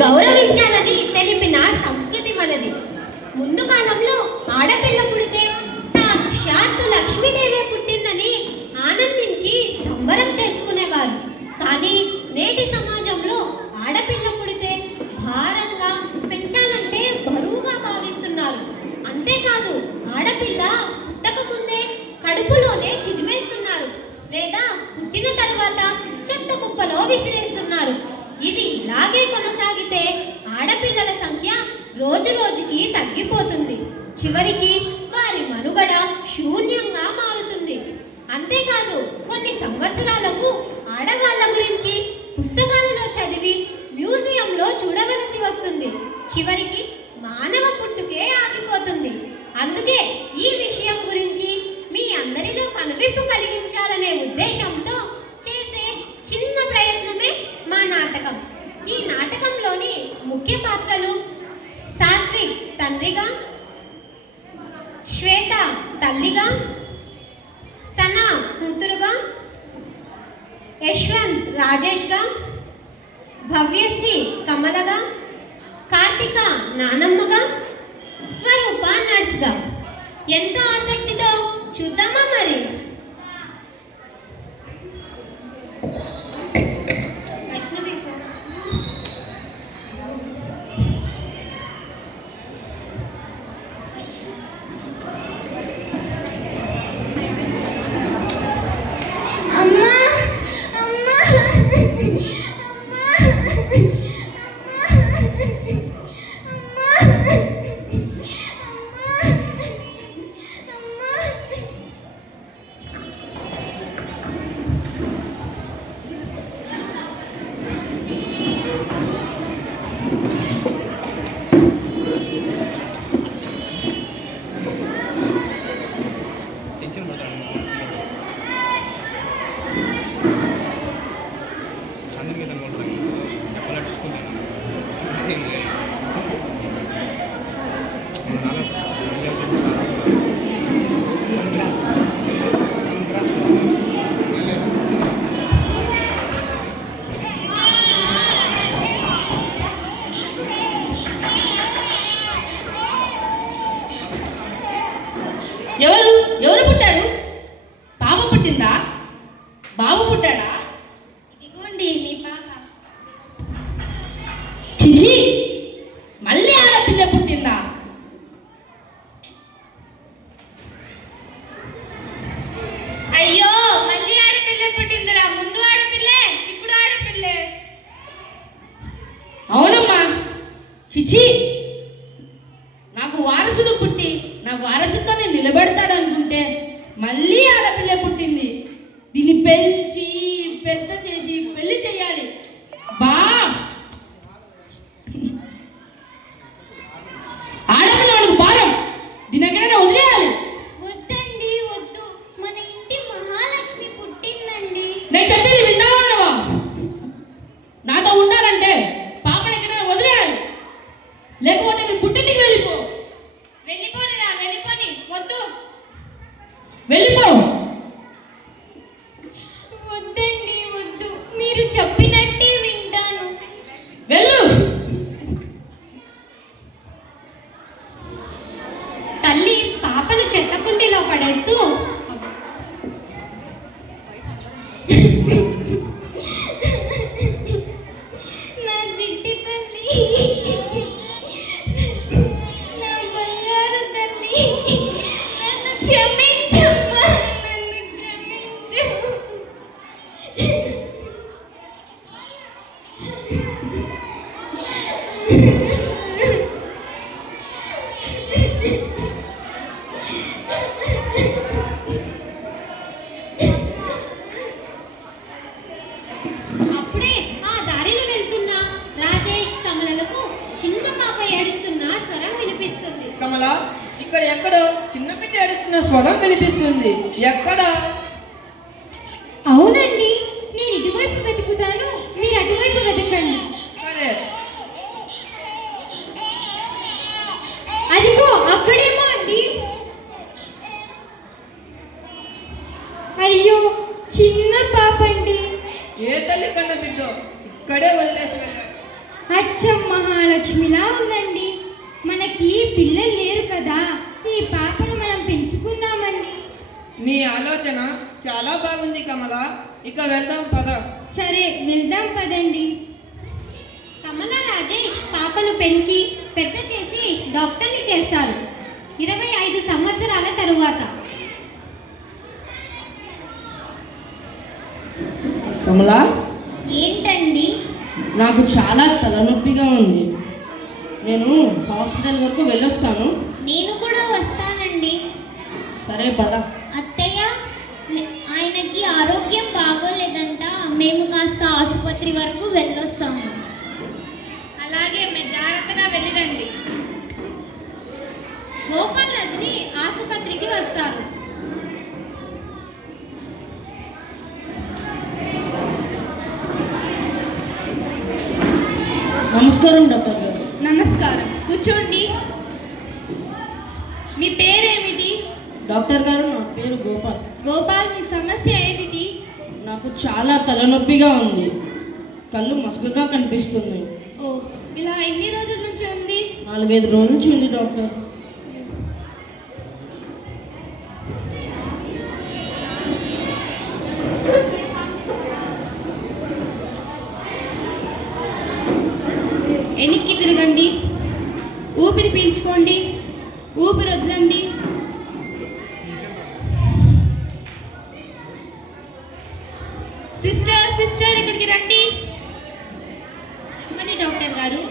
గౌరవించాలని తెలిపిన సంస్కృతి మనది. ముందు కాలంలో ఆడపిల్ల పుడితే సాక్షాత్తు లక్ష్మీదేవి పుట్టిందని ఆనందించి సంబరం చేసుకునేవారు. కానీ నేటి సమాజంలో ఆడపిల్ల పుడితే భారంగా పెంచాలంటే బరువుగా భావిస్తున్నారు. అంతేకాదు, ఆడపిల్ల పుట్టకముందే కడుపులోనే చిదిమేస్తున్నారు లేదా పుట్టిన తర్వాత చెత్త కుప్పలో విసిరేస్తున్నారు. ఇది ఇలాగే కొనసాగితే ఆడపిల్లల సంఖ్య రోజు రోజుకి తగ్గిపోతుంది. చివరికి వారి మనుగడ శూన్యంగా మారుతుంది. అంతేకాదు, కొన్ని సంవత్సరాలకు ఆడవాళ్ళ గురించి పుస్తకాలలో చదివి మ్యూజియంలో చూడవలసి వస్తుంది. చివరికి మానవ పుట్టుకే ఆగిపోతుంది. అందుకే ఈ విషయం గురించి మీ అందరిలో కనువిప్పు కలిగించాలనే ఉద్దేశంతో చేసే చిన్న ప్రయత్నమే మా నాటకం. ఈ నాటకంలోని ముఖ్య పాత్రలు సాత్విక్ తండ్రిగా, శ్వేత తల్లిగా, సనా కూతురుగా, యశ్వంత్ రాజేష్గా, భవ్యశ్రీ కమలగా, కార్తిక నానమ్మగా, స్వరూప నర్స్గా. ఎంతో ఆసక్తితో చూద్దామా మరి? ఎవరు ఎవరు పుట్టారు? పాప పుట్టిందా? బాబు పుట్టాడా? ఇదిగోండి మీ పాప. చిచి, మళ్ళీ ఆడపిల్ల పుట్టిందా? అయ్యో, మళ్ళీ ఆడపిల్ల పుట్టిందిరా. ముందు ఆడపిల్లే, ఇప్పుడు ఆడపిల్లే. అవునమ్మా. చిచి, నాకు వారసుడు పుట్టి నా వారసుత్వాన్ని నిలబెడతాడనుకుంటే మళ్ళీ ఆడపిల్ల పుట్టింది. దీన్ని పెంచి పెద్ద చేసి పెళ్లి చేయాలి. బా, ఆడపిల్ల మనకు భారం. దీని ఎక్కడైనా వదిలేయాలి. వద్దండి, వద్దు. మన ఇంటి మహాలక్ష్మి పుట్టిందండి. నేను చెప్పేది విన్నావా? నాతో ఉండాలంటే పాపని ఎక్కడైనా వదిలేయాలి. లేకపోతే మీ పుట్టింటికి వెళ్ళిపో. వెళ్ళిపోనిరా, వెళ్ళిపోని. వద్దు, వెళ్ళిపో. వద్దండి, వద్దు. మీరు చెప్పినట్టే వింటాను. వెళ్ళు. తల్లి పాపను చెత్తకుండీలో పడేస్తూ, నా జిడ్డి తల్లి, నా బంగారు తల్లి, నన్ను క్షమించమ్మా, నన్ను క్షమించు. అప్పుడే ఆ దారిలో వెళ్తున్న రాజేష్ కమలలకు చిన్న పాప ఏడుస్తున్న స్వరం వినిపిస్తుంది. కమల, ఇక్కడ ఎక్కడో చిన్న బిడ్డ ఏడుస్తున్న స్వరం వినిపిస్తుంది. ఎక్కడ? అవునండి, నేను ఇటువైపు వెతుకుతాను, మీరు అటువైపు వెతకండి. సరే. అదిగో అక్కడేమో అండి. అయ్యో, చిన్న పాప అండి. ఏ తల్లి కన్న బిడ్డో ఇక్కడే వదిలేసి వెళ్ళాలి. అచ్చం మహాలక్ష్మిలా ఉందండి. మనకి పిల్లలు లేరు కదా, ఈ పాపను మనం పెంచుకుందామండి. నీ ఆలోచన చాలా బాగుంది కమల. ఇక వెళ్దాం పద. సరే వెళ్దాం పదండి. కమల రాజేష్ పాపను పెంచి పెద్ద చేసి డాక్టర్ని చేస్తారు. 25 సంవత్సరాల తరువాత కమలా, ఏంటండి? నాకు చాలా తలనొప్పిగా ఉంది. నేను హాస్పిటల్ వరకు వెళ్ళొస్తాను. నేను కూడా వస్తానండి. సరే పద. అత్తయ్య, ఆయనకి ఆరోగ్యం బాగోలేదంట, మేము కాస్త ఆసుపత్రి వరకు వెళ్ళొస్తాము. అలాగే మీరు జాగ్రత్తగా వెళ్ళిరండి. గోపాల్ రజని ఆసుపత్రికి వస్తారు. నమస్కారం డాక్టర్ గారు. నమస్కారం, కూర్చోండి. మీ పేరేమిటి? డాక్టర్ గారు, నా పేరు గోపాల్. గోపాల్, మీ సమస్య ఏమిటి? నాకు చాలా తలనొప్పిగా ఉంది. కళ్ళు మసకగా కనిపిస్తున్నాయి. ఓ, ఇలా ఎన్ని రోజుల నుంచి ఉంది? 4-5 రోజుల నుంచి ఉంది డాక్టర్. వెనక్కి తిరగండి. ఊపిరి పీల్చుకోండి. ఊపిరి వదలండి. సిస్టర్ ఇక్కడికి రండి. చెప్పండి డాక్టర్ గారు.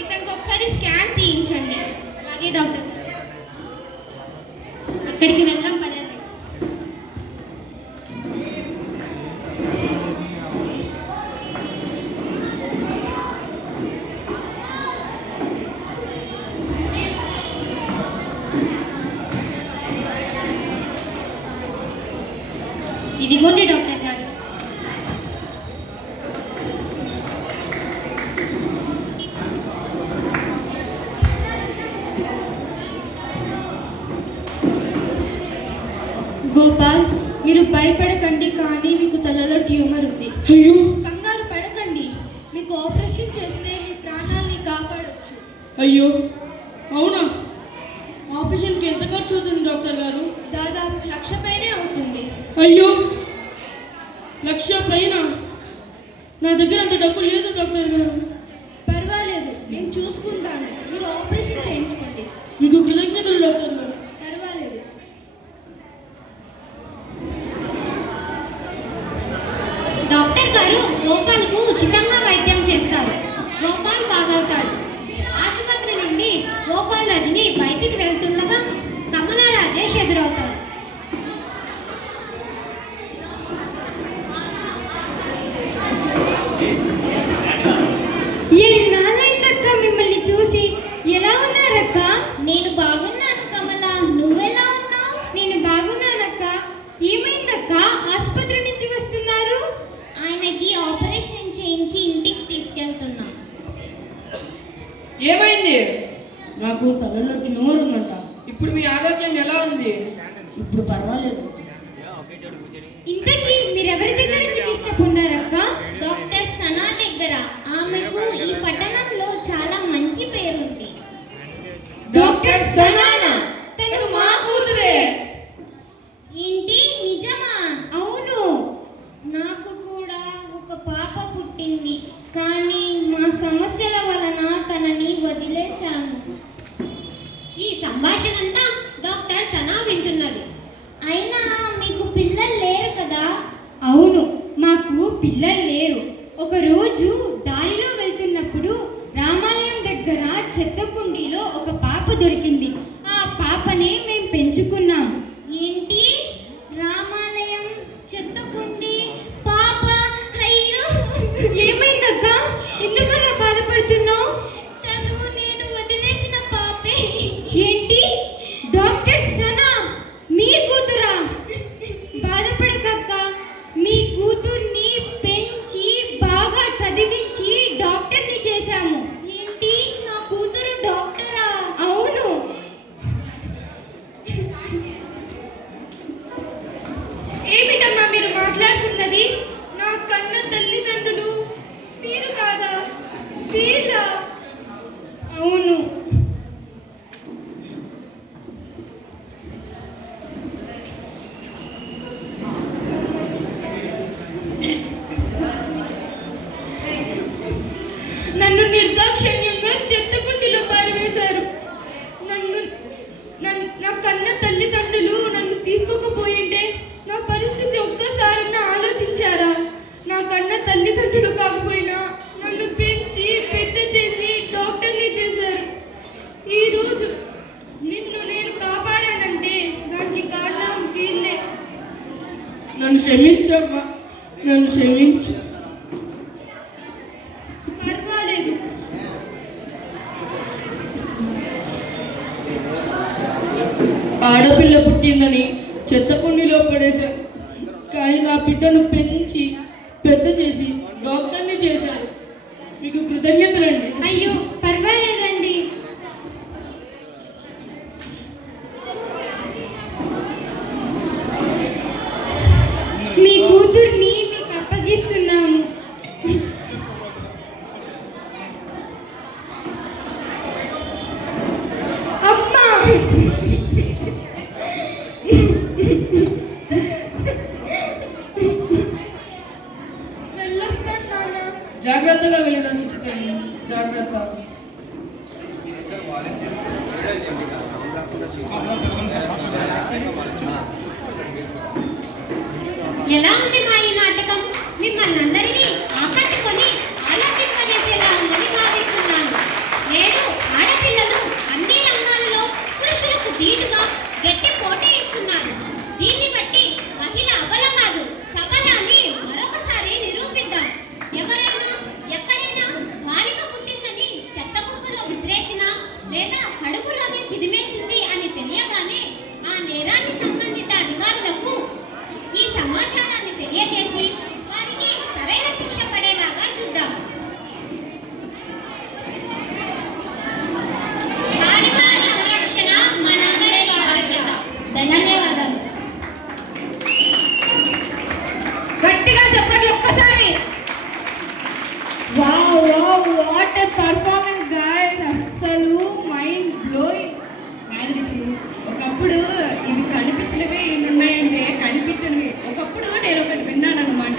ఇక్కడికి ఒకసారి స్కాన్ తీయించండి. అలాగే డాక్టర్ గారు. అక్కడికి వెళ్దాం పదండి. ఇదిగోండి డాక్టర్ గారు. గోపాల్, మీరు భయపడకండి, కానీ మీకు తలలో ట్యూమర్ ఉంది. అయ్యో కంగారు పడకండి. మీకు ఆపరేషన్ చేస్తే మీ ప్రాణాన్ని కాపాడొచ్చు. అయ్యో, అవునా? ఆపరేషన్కి ఎంత ఖర్చు అవుతుంది డాక్టర్ గారు? దాదాపు 1,00,000 పైనే అవుతుంది. అయ్యో, 1,00,000 పైన? నా దగ్గర అంత డబ్బు లేదు డాక్టర్ గారు. పర్వాలేదు, నేను చూసుకుంటాను. మీరు ఆపరేషన్ చేయించుకోండి. మీకు కృతజ్ఞతలు డాక్టర్ గారు. పర్వాలేదు. డాక్టర్ గారు గోపాల్కు ఉచితంగా వైద్యం చేస్తారు. గోపాల్ బాగవుతాడు. ఆసుపత్రి నుండి గోపాల్ రజని బయటికి వెళ్తుండగా కమలా రాజేష్ ఎదురవుతాడు. ఎన్నాళ్ళైందక్క మిమ్మల్ని చూసి. ఎలా ఉన్నారక్క? నేను బాగున్నాను కమల, నువ్వెలా ఉన్నావు? నేను బాగున్నానక్క. ఏమైందక్క? ఆసుపత్రి నుంచి వస్తున్నారు? ఆయనకి ఆపరేషన్ చేయించి ఇంటికి తీసుకెళ్తున్నా. ఏమైంది? నాకు తలలో ట్యూమర్ ఉందంట. ఇప్పుడు మీ ఆరోగ్యం ఎలా ఉంది? ఇప్పుడు పర్వాలేదు. ఇంతకీ మీరెవరి దగ్గర చికిత్స పొందారక్క? డాక్టర్ సనా దగ్గర. ఆమెకు ఈ పట్టణంలో చాలా మంచి పేరుంది. డాక్టర్ సనానా? తను మా కూతురే. ఏంటి, నిజమా? అవును. నాకు కూడా ఒక పాప పుట్టింది, కానీ మా సమస్యల వలన తనని వదిలేశాము. ఈ సంభాషణంతా డాక్టర్ సనా వింటున్నది. అయినా మీకు పిల్లలు లేరు కదా? అవును, మాకు పిల్లలు లేరు. ఒకరోజు దారిలో వెళ్తున్నప్పుడు రామాలయం దగ్గర చెత్త కుండీలో ఒక పాప దొరికింది. ఆ పాపనే మేము పెంచుకున్నాం. ఏంటి, రామాలయం చెత్తకుండి పాప? అయ్యో, ఏమైందక్క? ఎందుకలా బాధపడుతున్నావు? తను నేను వదిలేసిన పాపే. ఏంటి, డాక్టర్ సనా మీ కూతురా? బాధపడకక్క, మీ కూతుర్ని పెంచి బాగా చదివించి డాక్టర్ని చేశాము. ఏంటి, నా కూతురు డాక్టరా? అవును, అవును. నన్ను నిర్దాక్షిణ్యంగా చెత్తకుండిలో పారివేశారు. నా కన్న తల్లిదండ్రులు నన్ను తీసుకోకపోయింటే నా పరిస్థితి ఒక్కసారన్నా ఆలోచించారా? నా కన్న తల్లిదండ్రులు కాకపోయినా నన్ను పెంచి పెద్ద చేసి డాక్టర్ని చేశారు. ఈరోజు నిన్ను నేను కాపాడానంటే దానికి కారణం వీళ్ళే. నన్ను క్షమించమ్మా, నన్ను క్షమించు. పర్వాలేదు. ఆడపిల్ల పుట్టిందని చెత్తకుండిలో పడేశారు, కానీ నా బిడ్డను పెంచి పెద్ద చేసి డాక్టర్ని చేశారు. మీకు కృతజ్ఞతలండి. అయ్యో పర్వాలేదండి. మీ కూతుర్ని మీకు అప్పగిస్తున్నాము. అమ్మా, వెళ్ళొస్తాను నాన్న. జాగ్రత్తగా వెళ్ళిన చిట్టుతల్లి, జాగ్రత్త. ఎలా ఉంది మా ఈ నాటకం? మిమ్మల్ని అందరినీ ఆకట్టుకొని ఆలోచింపజేసేలా ఉందని భావిస్తున్నాను. నేడు ఆడపిల్లలు అన్ని రంగాలలో పురుషులకు ధీటుగా గట్టి పోటీ ఇస్తున్నారు. దీన్ని బట్టి మహిళ అబల కాదు, సబల అని మరొకసారి నిరూపిద్దాం. ఎవరైనా ఎక్కడైనా బాలిక పుట్టిందని చెత్త కుప్పలో విసిరేసినా లేదా కడుపులోనే చిదిమేసింది అని తెలియగానే ఆ నేరాన్ని సంబంధిత అధికారులకు ఈ సమాచారాన్ని తెలియజేసి వారికి సరైన శిక్ష పడేలాగా చూద్దాం. బాలికల సంరక్షణ మనందరి బాధ్యత. ధన్యవాదాలు. గట్టిగా చెప్పండి ఒక్కసారి. Wow wow, what a performance guys. అస్సలు మైండ్ బ్లోయింగ్. ఒకప్పుడు ఇవి కనిపించినవి ఇవి ఉన్నాయంటే కనిపించినవి. ఒకప్పుడు నేను ఒకటి విన్నాను అనమాట.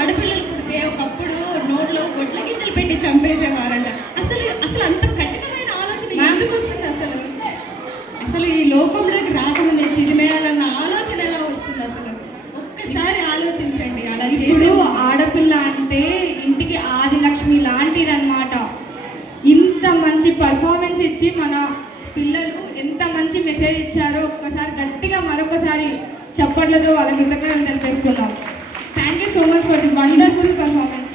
ఆడపిల్లలు పుడితే ఒకప్పుడు నోట్లో గొడ్ల గింజలు పెట్టి చంపేసేవారంట. అసలు అసలు అంత కఠినమైన ఆలోచన ఎందుకు వస్తుంది? అసలు ఈ లోకంలోకి రాకముందే చిదిమేయాలన్న ఆలోచన ఎలా వస్తుంది? అసలు ఒక్కసారి ఆలోచించండి. అలా చేసి ఆడపిల్ల అంటే ఇంటికి ఆదిలక్ష్మి లాంటిదన్నమాట. ఇంత మంచి పర్ఫార్మెన్స్ ఇచ్చి మన పిల్లలు ఎంత మంచి మెసేజ్ ఇచ్చారో ఒక్కసారి గట్టిగా మరొకసారి చప్పట్లతో వాళ్ళ కృతజ్ఞతలు తెలియజేస్తున్నాం. Thank you so much for the wonderful performance.